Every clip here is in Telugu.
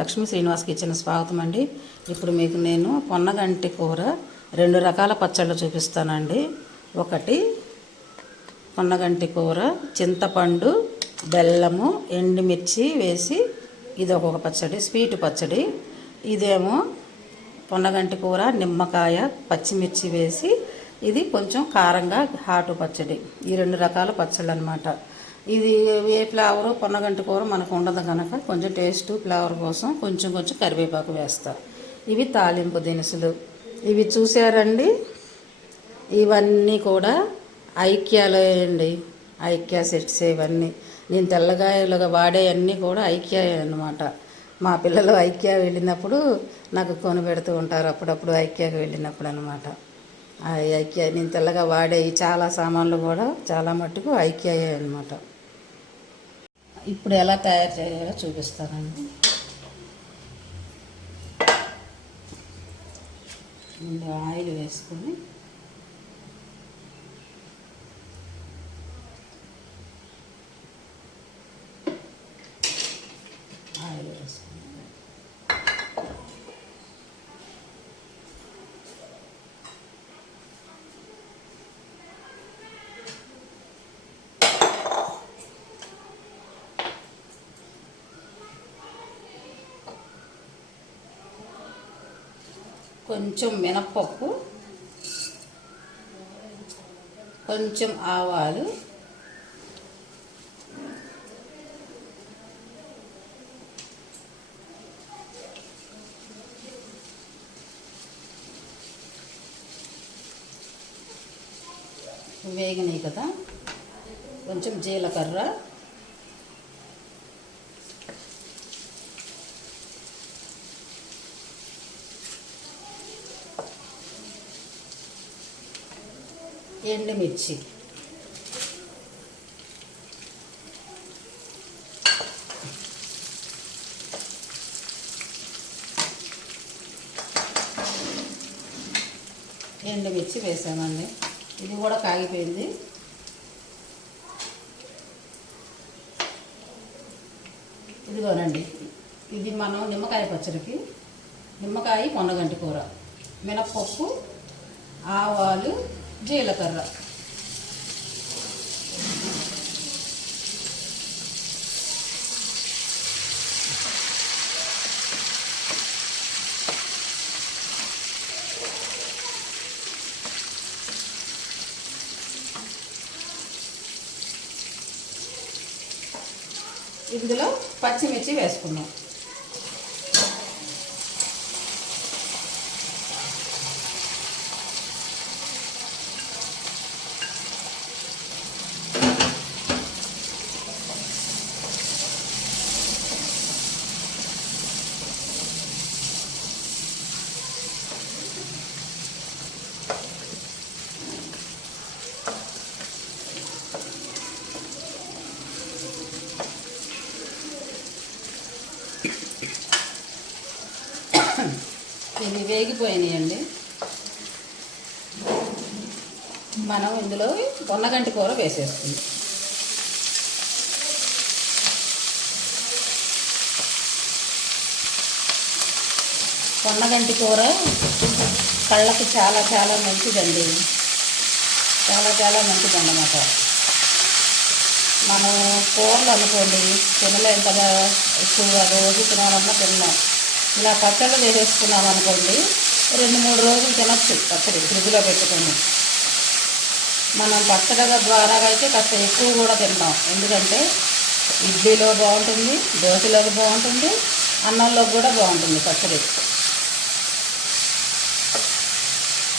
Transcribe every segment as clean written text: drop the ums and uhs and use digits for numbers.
లక్ష్మీ శ్రీనివాస్ కిచెన్ స్వాగతం అండి. ఇప్పుడు మీకు నేను పొన్నగంటి కూర 2 రకాల పచ్చళ్ళు చూపిస్తానండి. ఒకటి పొన్నగంటి కూర చింతపండు, బెల్లము, ఎండుమిర్చి వేసి ఇది ఒక పచ్చడి, స్వీట్ పచ్చడి. ఇదేమో పొన్నగంటి కూర నిమ్మకాయ, పచ్చిమిర్చి వేసి ఇది కొంచెం కారంగా హాటు పచ్చడి. ఈ 2 రకాల పచ్చళ్ళు అన్నమాట. ఇది ఏ ఫ్లేవరు పొన్నగంటి కూర మనకు ఉండదు కనుక కొంచెం టేస్ట్ ఫ్లేవర్ కోసం కొంచెం కరివేపాకు వేస్తా. ఇవి తాలింపు దినుసులు. ఇవి చూసారండి, ఇవన్నీ కూడా ఐక్యాలో అండి. ఐక్యా సెట్స్ ఇవన్నీ నేను తెల్లగాయలుగా వాడే అన్నీ కూడా ఐక్యా అన్నమాట. మా పిల్లలు ఐక్యా వెళ్ళినప్పుడు నాకు కొని పెడుతూ ఉంటారు, అప్పుడప్పుడు ఐక్యాకి వెళ్ళినప్పుడు అనమాట. ఐక్యా నేను తెల్లగా వాడే చాలా సామాన్లు కూడా చాలా మట్టుకు ఐక్యాయే అనమాట. ఇప్పుడు ఎలా తయారు చేయాలో చూపిస్తానండి. ముందు ఆయిల్ వేసుకొని కొంచెం మినప్పప్పు, కొంచెం ఆవాలు, వేగినాయి కదా, కొంచెం జీలకర్ర, ఎండుమిర్చి, ఎండుమిర్చి వేసామండి. ఇది కూడా కాగిపోయింది. ఇదిగోనండి, ఇది మనం నిమ్మకాయ పచ్చడికి నిమ్మకాయ పొన్నగంటి కూర, మినప్పప్పు, ఆవాలు, జీలకర్ర. ఇందులో పచ్చిమిర్చి వేసుకున్నాం. ఇవి వేగిపోయినాయండి. మనం ఇందులో పొన్నగంటి కూర వేసేస్తుంది. పొన్నగంటి కూర కళ్ళకి చాలా చాలా మంచిదండి, చాలా మంచిదన్నమాట. మనం కూరలు అనుకోండి తినలేం కదా, ఎక్కువగా రోజు తినాలన్నా తిన్నాం. ఇలా పచ్చళ్ళు వేసేసుకున్నాం అనుకోండి 2-3 రోజులు తినచ్చు పచ్చడి ఫ్రిడ్జ్లో పెట్టుకొని. మనం పచ్చడి ద్వారా అయితే కాస్త ఎక్కువ కూడా తింటాం, ఎందుకంటే ఇడ్లీలో బాగుంటుంది, దోశలోకి బాగుంటుంది, అన్నంలోకి కూడా బాగుంటుంది పచ్చడి.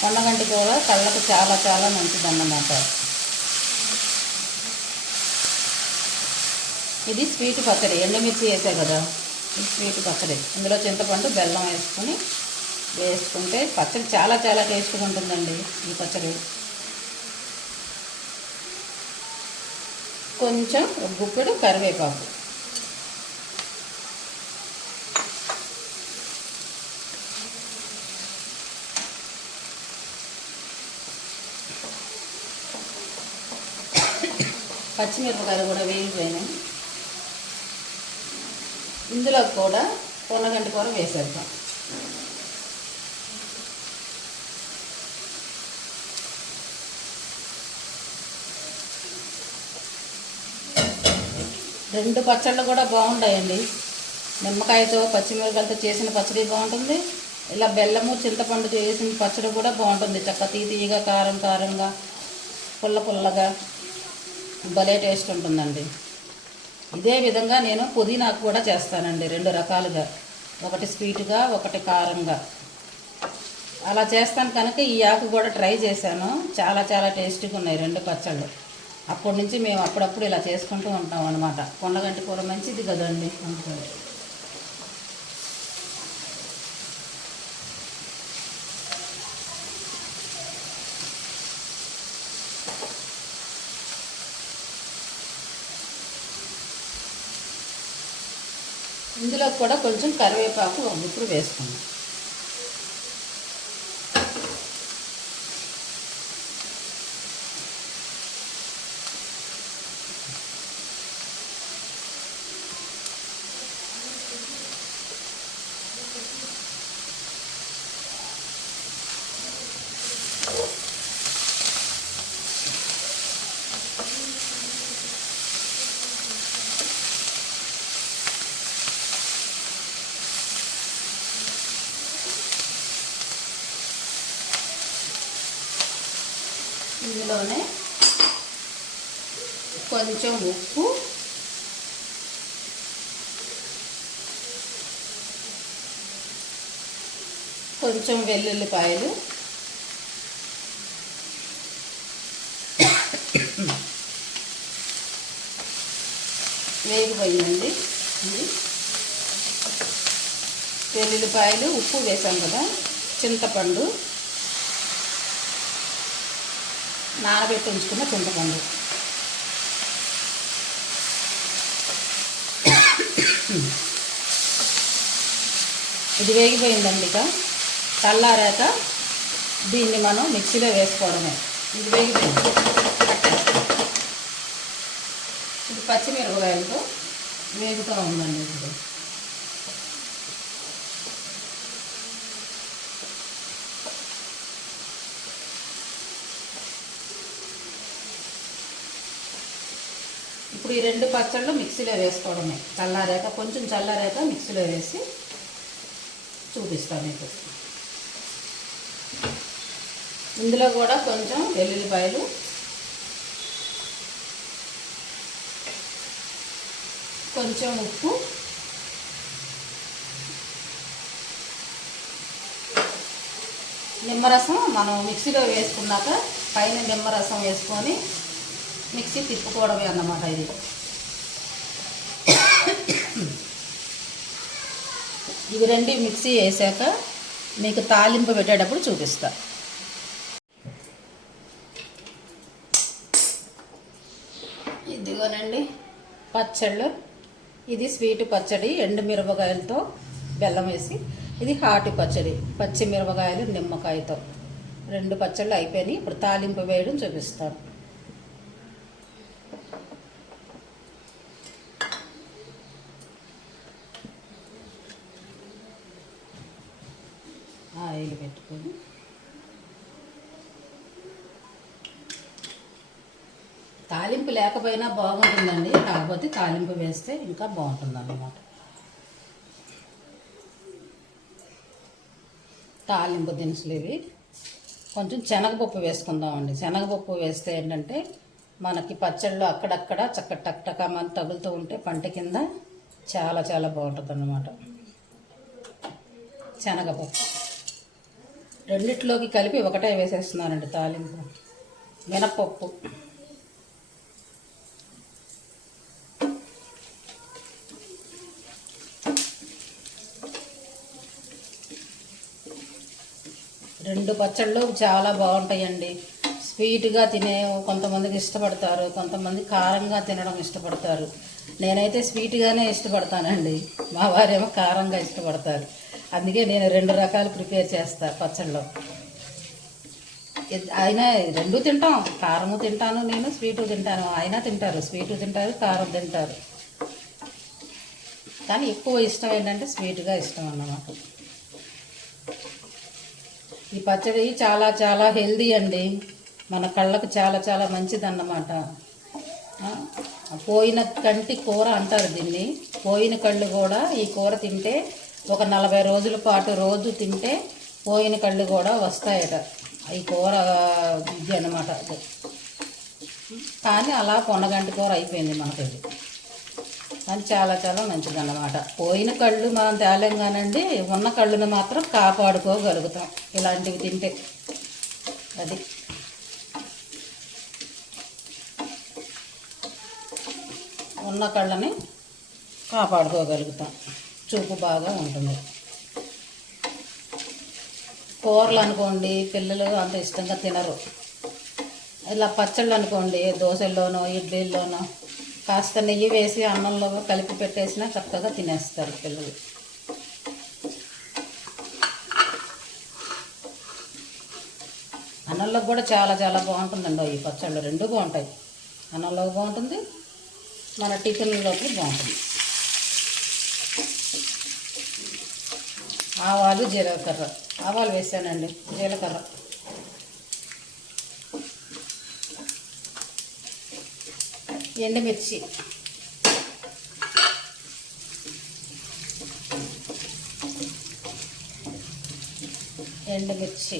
పొన్నగంటి కూర కళ్ళకు చాలా మంచిదన్నమాట. ఇది స్వీట్ పచ్చడి, ఎండుమిర్చి వేసే కదా, ఇది స్వీట్ పచ్చడి. ఇందులో చింతపండు, బెల్లం వేసుకుంటే పచ్చడి చాలా టేస్ట్గా ఉంటుందండి. ఈ పచ్చడి కొంచెం గుప్పెడు కరివేపాకు, పచ్చిమిరపకాయలు కూడా వేగిపోయినాయి. ఇందులో కూడా పొన్నగంటి కూర వేసేద్దాం. రెండు పచ్చళ్ళు కూడా బాగుంటాయండి. నిమ్మకాయతో పచ్చిమిరపకాయలతో చేసిన పచ్చడి బాగుంటుంది, ఇలా బెల్లము చింతపండు చేసిన పచ్చడి కూడా బాగుంటుంది. చక్క తీయగా కారం కారంగా పుల్ల పుల్లగా భలే టేస్ట్ ఉంటుందండి. ఇదే విధంగా నేను పుదీనాకు కూడా చేస్తానండి, రెండు రకాలుగా, ఒకటి స్వీట్గా ఒకటి కారంగా అలా చేస్తాను. కనుక ఈ ఆకు కూడా ట్రై చేశాను, చాలా చాలా టేస్టీగా ఉన్నాయి రెండు పచ్చళ్ళు. అప్పటి నుంచి మేము అప్పుడప్పుడు ఇలా చేసుకుంటూ ఉంటాం అన్నమాట. పొన్నగంటి కూర మంచిది కదండి అందుకని. ఇందులో కూడా కొంచెం కరివేపాకు ఇప్పుడు వేసుకున్నాం. ఇందులోనే కొంచెం ఉప్పు, కొంచెం వెల్లుల్లిపాయలు, వేగిపోయిందండి. ఇది వెల్లుల్లిపాయలు ఉప్పు వేసాం కదా, చింతపండు, నానబెట్టి ఉంచుకున్న చింతపండు, ఇది వేగిపోయిందండి. ఇక చల్లారాక దీన్ని మనం మిక్సీలో వేసుకోవడమే. ఇది వేగిపోయింది. ఇది పచ్చిమిరపకాయలతో వేగుతూ ఉందండి. ఇప్పుడు ఇప్పుడు ఈ రెండు పచ్చళ్ళు మిక్సీలో వేసుకోవడమే. చల్లారాక కొంచెం చల్లారాక మిక్సీలో వేసి చూపిస్తాను మీకు. ఇందులో కూడా కొంచెం వెల్లుల్లిపాయలు, కొంచెం ఉప్పు, నిమ్మరసం మనం మిక్సీలో వేసుకున్నాక పైన నిమ్మరసం వేసుకొని మిక్సీ తిప్పుకోవడమే అన్నమాట. ఇది ఇవి రెండు మిక్సీ వేసాక మీకు తాలింపు పెట్టేటప్పుడు చూపిస్తా. ఇదిగోనండి పచ్చళ్ళు. ఇది స్వీట్ పచ్చడి ఎండుమిరపకాయలతో బెల్లం వేసి, ఇది హాటి పచ్చడి పచ్చిమిరపకాయలు నిమ్మకాయతో. రెండు పచ్చళ్ళు అయిపోయినాయి. ఇప్పుడు తాలింపు వేయడం చూపిస్తాను. ఆయిల్ పెట్టుకొని తాలింపు లేకపోయినా బాగుంటుందండి, కాకపోతే తాలింపు వేస్తే ఇంకా బాగుంటుంది అన్నమాట. తాలింపు దినుసులు ఇవి. కొంచెం శనగపప్పు వేసుకుందామండి. శనగపప్పు వేస్తే ఏంటంటే మనకి పచ్చళ్ళు అక్కడక్కడ చక్క టక్ మంది తగులుతూ ఉంటే పంట కింద చాలా చాలా బాగుంటుంది అన్నమాట. శనగపప్పు రెండిట్లోకి కలిపి ఒకటే వేసేస్తున్నానండి తాలింపు. మినప్పప్పు, రెండు పచ్చళ్ళు చాలా బాగుంటాయండి. స్వీట్గా తినే కొంతమందికి ఇష్టపడతారు, కొంతమంది కారంగా తినడం ఇష్టపడతారు. నేనైతే స్వీట్గానే ఇష్టపడతానండి, మా వారేమో కారంగా ఇష్టపడతారు. అందుకే నేను రెండు రకాలు ప్రిపేర్ చేస్తాను పచ్చళ్ళు. అయినా రెండు తింటాం, కారము తింటాను నేను, స్వీటు తింటాను. అయినా తింటారు, స్వీటు తింటారు, కారం తింటారు. కానీ ఎక్కువ ఇష్టం ఏంటంటే స్వీట్గా ఇష్టం అన్నమాట. ఈ పచ్చడి చాలా చాలా హెల్దీ అండి, మన కళ్ళకు చాలా చాలా మంచిది అన్నమాట. పోయిన కంటి కూర అంటారు దీన్ని. పోయిన కళ్ళు కూడా ఈ కూర తింటే ఒక 40 రోజుల పాటు రోజు తింటే పోయిన కళ్ళు కూడా వస్తాయట. ఈ కూర ఇది అన్నమాట. కానీ అలా పొన్నగంటి కూర అయిపోయింది మనకి. అది చాలా చాలా మంచిది అన్నమాట. పోయిన కళ్ళు మనం తేలేం కానండి, ఉన్న కళ్ళును మాత్రం కాపాడుకోగలుగుతాం ఇలాంటివి తింటే. అది ఉన్న కళ్ళని కాపాడుకోగలుగుతాం, చూపు బాగా ఉంటుంది. కూరలు అనుకోండి పిల్లలు అంత ఇష్టంగా తినరు. ఇలా పచ్చళ్ళు అనుకోండి దోశల్లోనో ఇడ్లీల్లోనో కాస్త నెయ్యి వేసి అన్నంలో కలిపి పెట్టేసినా చక్కగా తినేస్తారు పిల్లలు. అన్నంలోకి కూడా చాలా చాలా బాగుంటుందండి ఈ పచ్చళ్ళు. రెండు బాగుంటాయి, అన్నంలోకి బాగుంటుంది, మన టిఫిన్లోకి బాగుంటుంది. ఆవాలు జీలకర్ర, ఆవాలు వేసానండి, జీలకర్ర, ఎండుమిర్చి, ఎండుమిర్చి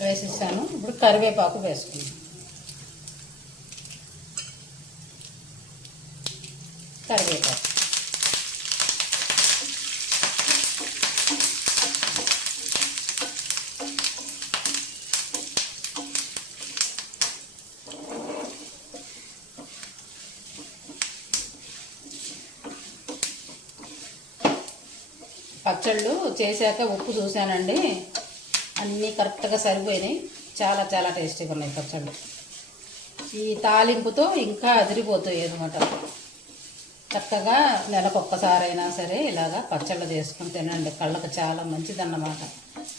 వేసేసాను. ఇప్పుడు కరివేపాకు వేసుకుందాం. కరివేపాకు పచ్చళ్ళు చేశాక ఉప్పు చూశానండి, అన్నీ కరెక్ట్గా సరిపోయినాయి. చాలా చాలా టేస్టీగా ఉన్నాయి పచ్చళ్ళు. ఈ తాలింపుతో ఇంకా అదిరిపోతాయి అన్నమాట. చక్కగా నెలకొక్కసారైనా సరే ఇలాగా పచ్చళ్ళు చేసుకుని తినండి, కళ్ళకు చాలా మంచిదన్నమాట.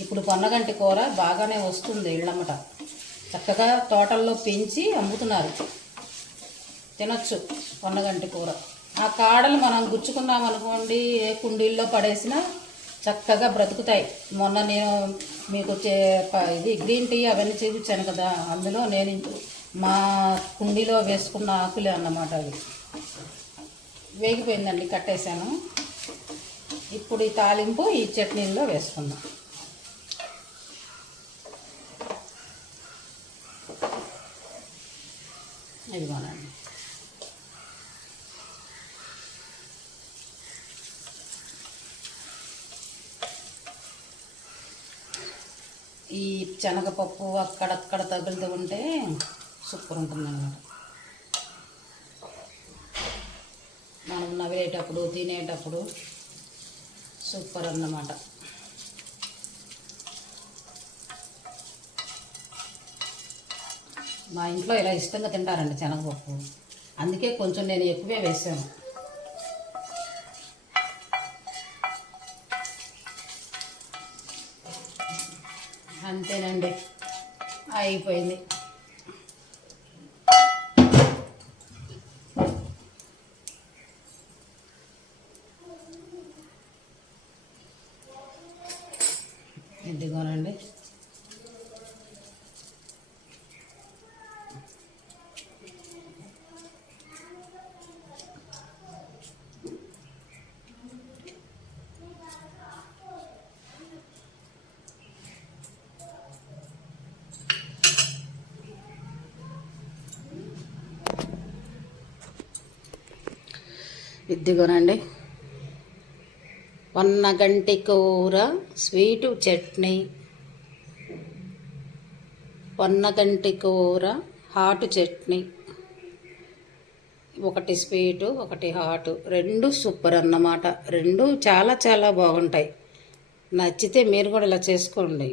ఇప్పుడు పొన్నగంటి కూర బాగానే వస్తుంది ఇళ్ళమ్మట, చక్కగా తోటల్లో పెంచి అమ్ముతున్నారు. తినొచ్చు పొన్నగంటి కూర. ఆ కాడలు మనం గుచ్చుకున్నామనుకోండి, ఏ కుండీల్లో పడేసినా చక్కగా బ్రతుకుతాయి. మొన్న నేను మీకు ఇది గ్రీన్ టీ అవన్నీ చూపించాను కదా, అందులో నేను మా కుండీలో వేసుకున్న ఆకులే అన్నమాట. అవి వేగిపోయిందండి, కట్టేశాను. ఇప్పుడు ఈ తాలింపు ఈ చట్నీల్లో వేసుకుందాం. ఇదిగోనండి, ఈ శనగపప్పు అక్కడక్కడ తగులుతూ ఉంటే సూపర్ ఉంటుందన్నమాట. మనం నవ్వేటప్పుడు తినేటప్పుడు సూపర్ అన్నమాట. మా ఇంట్లో ఇలా ఇష్టంగా తింటారండి శనగపప్పు, అందుకే కొంచెం నేను ఎక్కువే వేసాను. అంతేనండి, అయిపోయింది. ఇదిగోనండి, ఇదిగోనండి పొన్నగంటి కూర, స్వీటు చట్నీ, పొన్నగంటి కూర, హాటు చట్నీ, ఒకటి స్వీటు ఒకటి హాటు, రెండు సూపర్ అన్నమాట. రెండు చాలా చాలా బాగుంటాయి. నచ్చితే మీరు కూడా ఇలా చేసుకోండి.